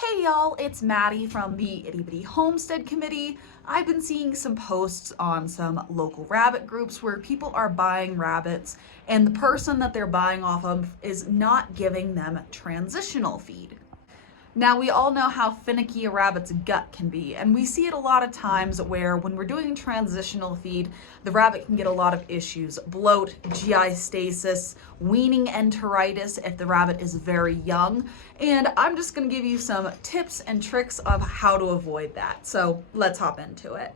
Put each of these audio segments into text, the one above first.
Hey y'all, it's Maddie from the Itty Bitty Homestead Committee. I've been seeing some posts on some local rabbit groups where people are buying rabbits and the person that they're buying off of is not giving them transitional feed. Now, we all know how finicky a rabbit's gut can be, and we see it a lot of times where when we're doing transitional feed, the rabbit can get a lot of issues: bloat, GI stasis, weaning enteritis if the rabbit is very young. And I'm just going to give you some tips and tricks of how to avoid that. So let's hop into it.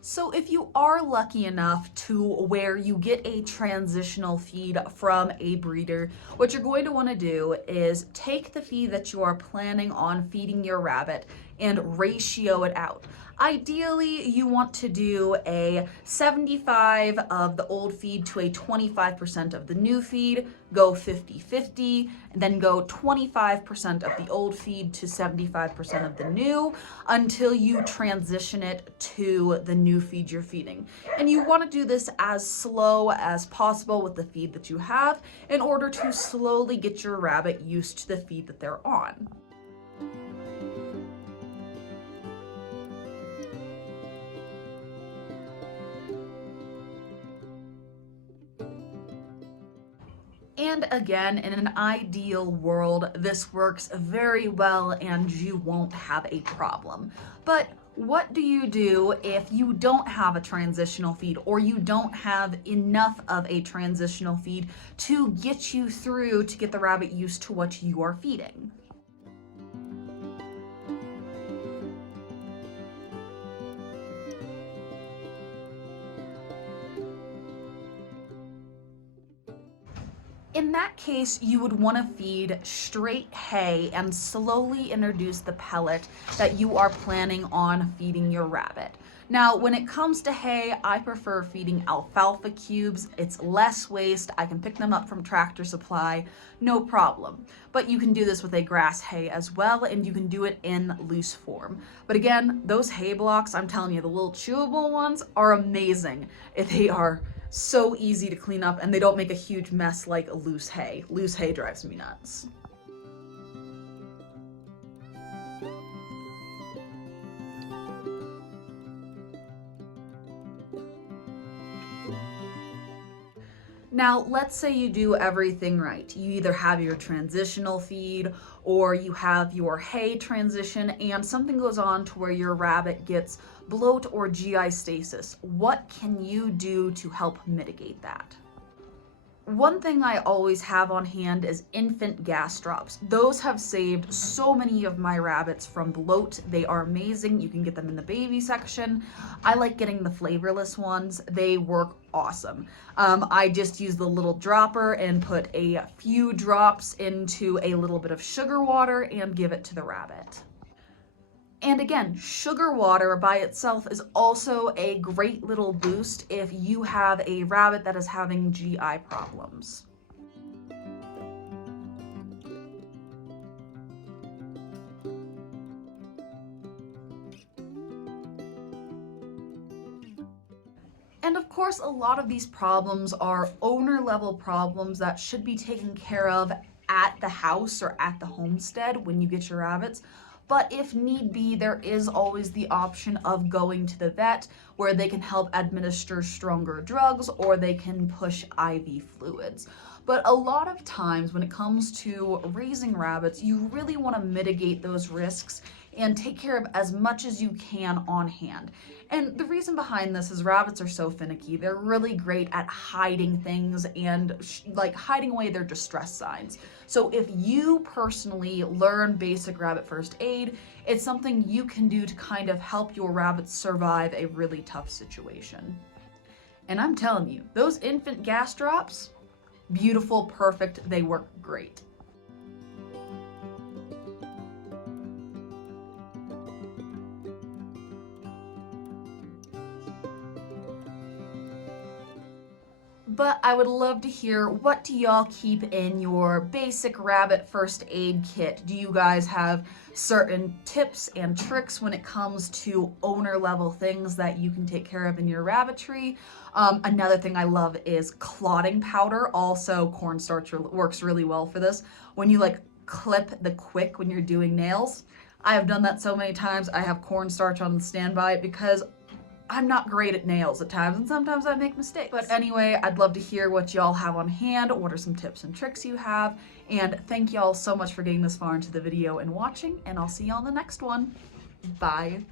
So if you are lucky enough to where you get a transitional feed from a breeder, what you're going to want to do is take the feed that you are planning on feeding your rabbit and ratio it out. Ideally, you want to do a 75 of the old feed to a 25% of the new feed, go 50-50, and then go 25% of the old feed to 75% of the new until you transition it to the new feed you're feeding. And you want to do this as slow as possible with the feed that you have in order to slowly get your rabbit used to the feed that they're on. And again, in an ideal world, this works very well and you won't have a problem. But what do you do if you don't have a transitional feed or you don't have enough of a transitional feed to get you through to get the rabbit used to what you are feeding? In that case, you would want to feed straight hay and slowly introduce the pellet that you are planning on feeding your rabbit. Now, when it comes to hay, I prefer feeding alfalfa cubes. It's less waste. I can pick them up from Tractor Supply, no problem. But you can do this with a grass hay as well, and you can do it in loose form. But again, those hay blocks, I'm telling you, the little chewable ones are amazing. They are so easy to clean up and they don't make a huge mess like loose hay. Loose hay drives me nuts. Now, let's say you do everything right. You either have your transitional feed or you have your hay transition and something goes on to where your rabbit gets bloat or GI stasis. What can you do to help mitigate that? One thing I always have on hand is infant gas drops. Those have saved so many of my rabbits from bloat. They are amazing. You can get them in the baby section. I like getting the flavorless ones. They work awesome. I just use the little dropper and put a few drops into a little bit of sugar water and give it to the rabbit. And again, sugar water by itself is also a great little boost if you have a rabbit that is having GI problems. And of course, a lot of these problems are owner level problems that should be taken care of at the house or at the homestead when you get your rabbits. But if need be, there is always the option of going to the vet where they can help administer stronger drugs or they can push IV fluids. But a lot of times when it comes to raising rabbits, you really want to mitigate those risks and take care of as much as you can on hand. And the reason behind this is rabbits are so finicky. They're really great at hiding things and hiding away their distress signs. So if you personally learn basic rabbit first aid, it's something you can do to kind of help your rabbits survive a really tough situation. And I'm telling you, those infant gas drops, beautiful, perfect, they work great. But I would love to hear, what do y'all keep in your basic rabbit first aid kit? Do you guys have certain tips and tricks when it comes to owner level things that you can take care of in your rabbitry? Another thing I love is clotting powder. Also, cornstarch works really well for this. When you like clip the quick when you're doing nails, I have done that so many times. I have cornstarch on standby because I'm not great at nails at times, and sometimes I make mistakes. But anyway, I'd love to hear what y'all have on hand, what are some tips and tricks you have, and thank y'all so much for getting this far into the video and watching, and I'll see y'all in the next one. Bye.